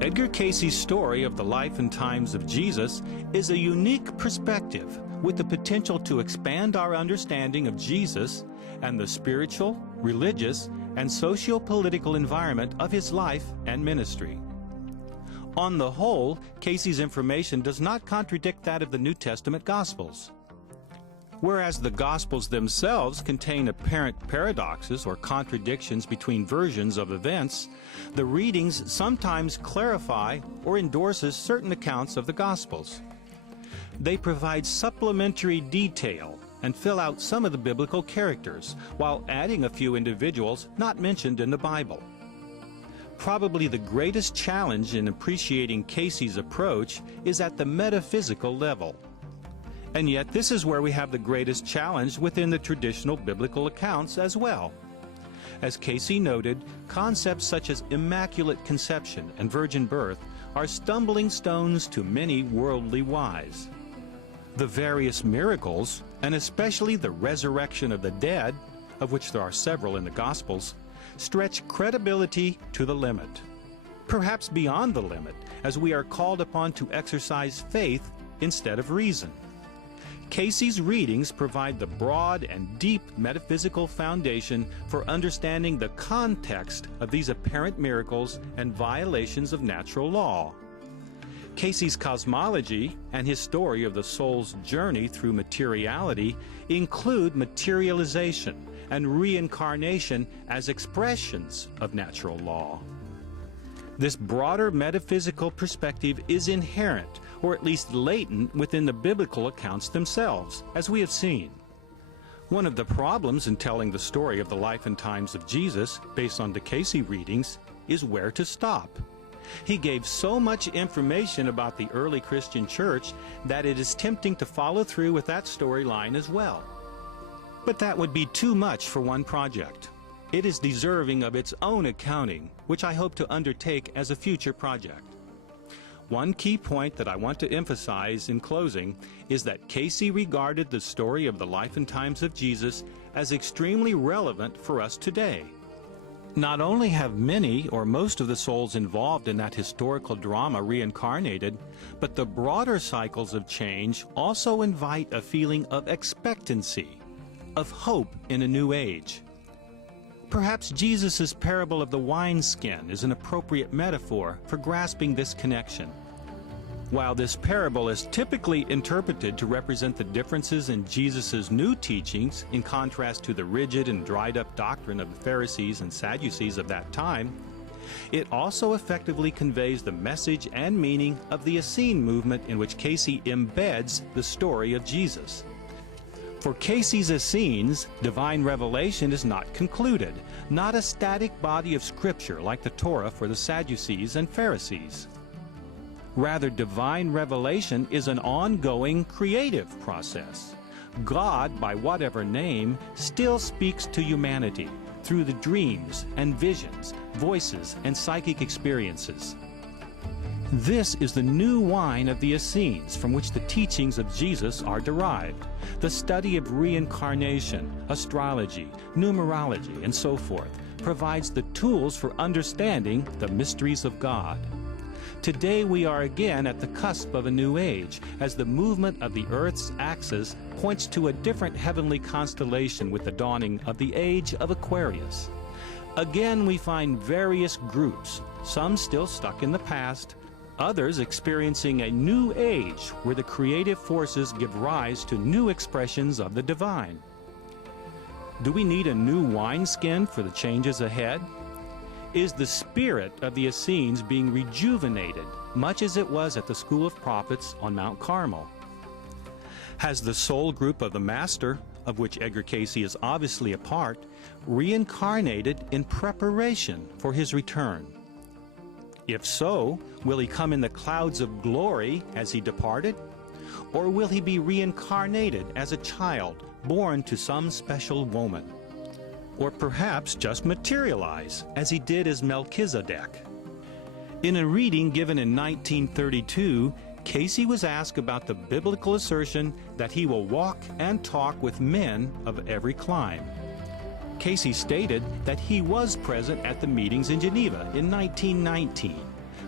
Edgar Cayce's story of the life and times of Jesus is a unique perspective with the potential to expand our understanding of Jesus and the spiritual, religious, and socio-political environment of his life and ministry. On the whole, Cayce's information does not contradict that of the New Testament Gospels. Whereas the Gospels themselves contain apparent paradoxes or contradictions between versions of events, the readings sometimes clarify or endorses certain accounts of the Gospels. They provide supplementary detail and fill out some of the biblical characters, while adding a few individuals not mentioned in the Bible. Probably the greatest challenge in appreciating Cayce's approach is at the metaphysical level. And yet this is where we have the greatest challenge within the traditional biblical accounts as well. As Cayce noted, concepts such as Immaculate Conception and Virgin Birth are stumbling stones to many worldly wise. The various miracles, and especially the resurrection of the dead, of which there are several in the Gospels, stretch credibility to the limit. Perhaps beyond the limit, as we are called upon to exercise faith instead of reason. Cayce's readings provide the broad and deep metaphysical foundation for understanding the context of these apparent miracles and violations of natural law. Cayce's cosmology and his story of the soul's journey through materiality include materialization and reincarnation as expressions of natural law. This broader metaphysical perspective is inherent, or at least latent, within the biblical accounts themselves, as we have seen. One of the problems in telling the story of the life and times of Jesus, based on the Cayce readings, is where to stop. He gave so much information about the early Christian church that it is tempting to follow through with that storyline as well. But that would be too much for one project. It is deserving of its own accounting, which I hope to undertake as a future project. One key point that I want to emphasize in closing is that Cayce regarded the story of the life and times of Jesus as extremely relevant for us today. Not only have many or most of the souls involved in that historical drama reincarnated, but the broader cycles of change also invite a feeling of expectancy, of hope in a new age. Perhaps Jesus' parable of the wineskin is an appropriate metaphor for grasping this connection. While this parable is typically interpreted to represent the differences in Jesus' new teachings in contrast to the rigid and dried-up doctrine of the Pharisees and Sadducees of that time, it also effectively conveys the message and meaning of the Essene movement in which Cayce embeds the story of Jesus. For Cayce's Essenes, divine revelation is not concluded, not a static body of scripture like the Torah for the Sadducees and Pharisees. Rather, divine revelation is an ongoing creative process. God, by whatever name, still speaks to humanity through the dreams and visions, voices, and psychic experiences. This is the new wine of the Essenes from which the teachings of Jesus are derived. The study of reincarnation, astrology, numerology, and so forth provides the tools for understanding the mysteries of God. Today we are again at the cusp of a new age, as the movement of the Earth's axis points to a different heavenly constellation with the dawning of the age of Aquarius. Again we find various groups, some still stuck in the past, others experiencing a new age where the creative forces give rise to new expressions of the divine. Do we need a new wineskin for the changes ahead? Is the spirit of the Essenes being rejuvenated, much as it was at the School of Prophets on Mount Carmel? Has the soul group of the Master, of which Edgar Cayce is obviously a part, reincarnated in preparation for his return? If so, will he come in the clouds of glory as he departed? Or will he be reincarnated as a child, born to some special woman? Or perhaps just materialize, as he did as Melchizedek? In a reading given in 1932, Cayce was asked about the biblical assertion that he will walk and talk with men of every clime. Cayce stated that he was present at the meetings in Geneva in 1919,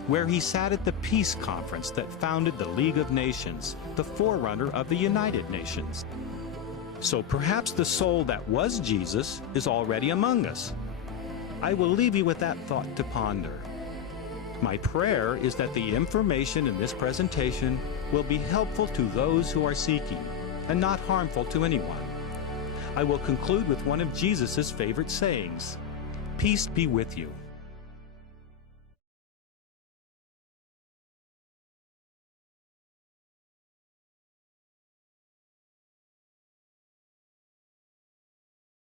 where he sat at the peace conference that founded the League of Nations, the forerunner of the United Nations. So perhaps the soul that was Jesus is already among us. I will leave you with that thought to ponder. My prayer is that the information in this presentation will be helpful to those who are seeking and not harmful to anyone. I will conclude with one of Jesus' favorite sayings, "Peace be with you."